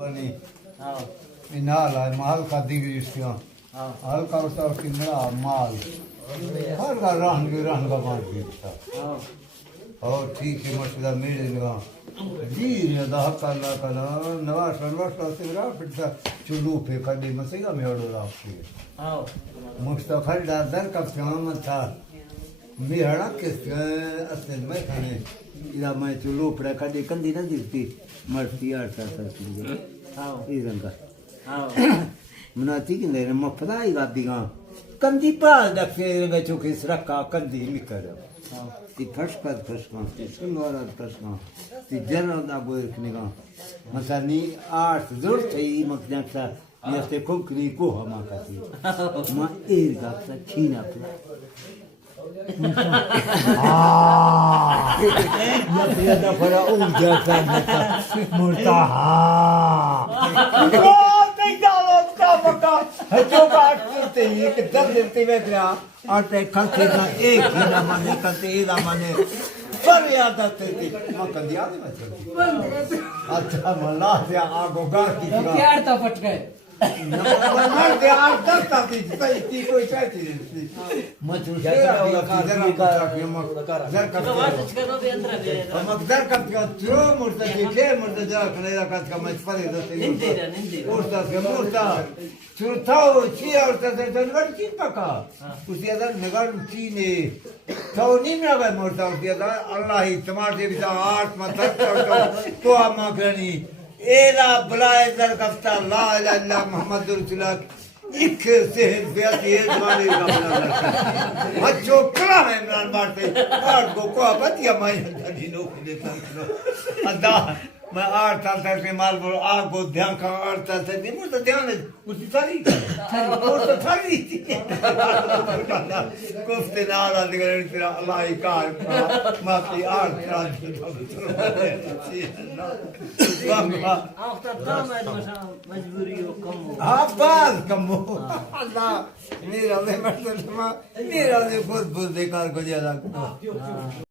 بنی ہاں نال ہے مال کا دیگری اس کا ہاں ہلکا ہوتا ہے کنڑا مال ہر کا رہن کا مان دیتا ہاں اور ٹھیک ہے مسئلہ میرے لگا جی دا کلا کلا نواز سے را پھر چلو پہ کدی مسئلہ میں اڑو راپی ہاں مستقل در کا پیام تھا میرا کس اصل میں کھانے یا میں چلو پڑا کدی کندی نہ دیتی مرتی آرتا سر ہاں یہ رنگ ہاں مناتی کہ نہیں مفدائی گادی گاں کندی پال دکھے رنگ چوکے سرکا کندی مکر تی فشکت فشکاں تی سنوارت فشکاں تی جنرل دا گوئر کنگاں مثلا نی آرٹ ضرور چاہیے مقدم سا نیستے کنکری کو ہما کسی ما ایر گا سا چھینا پلا یا پھر دفرہ اون جاتا مرتا ہجو بات کرتے ہیں کہ در دیتے میں کیا آٹے کھلتے نہ ایک ہی نہ مانے کھلتے ہی نہ مانے پر یادت تھی ماں کندی آدھے میں چلتی اچھا ملا دیا آگو گار کی گا پیار تا پٹ گئے مر دیا آگ دستا تھی تی کوئی چاہتی تھی مچھو شیرہ بھی کی ذرا کتا کہ مقدر کتا مقدر کتا ترو مرتا کی کھیر مرتا جا کنیرہ کتا کہ مچھ پڑے دستے مرتا کہ مرتا تھاو چیا ورتا ته نور چی پکا اسی ادھر نگار چینے تھاو نہیں میں آگئے مرتا اسی ادھر اللہ ہی تمہارے بھی آٹھ مطلب تو آما کرنی ایلا بلائے در کفتا لا الہ اللہ محمد رسول اللہ ایک سہر فیاتی ہے زمانے کا بلا کرتا بچو کلا میں عمران بارتے آٹھ کو کوئی بطیا مائی ہنٹا جنوں کی دیتا ادا میں آٹھ سال تک کے مال بولو آگ کو دھیان کا آٹھ سال تک دی مجھتا دھیان ہے اسی تھاری مجھتا تھاری تھی کفتے نالا دیگر تیرا اللہ ہی کار ماتی آٹھ سال مجبوری ہو کم ہو ہاں باز کم ہو اللہ میرا دے مرد میرا دے خود بزدے کار کو جالا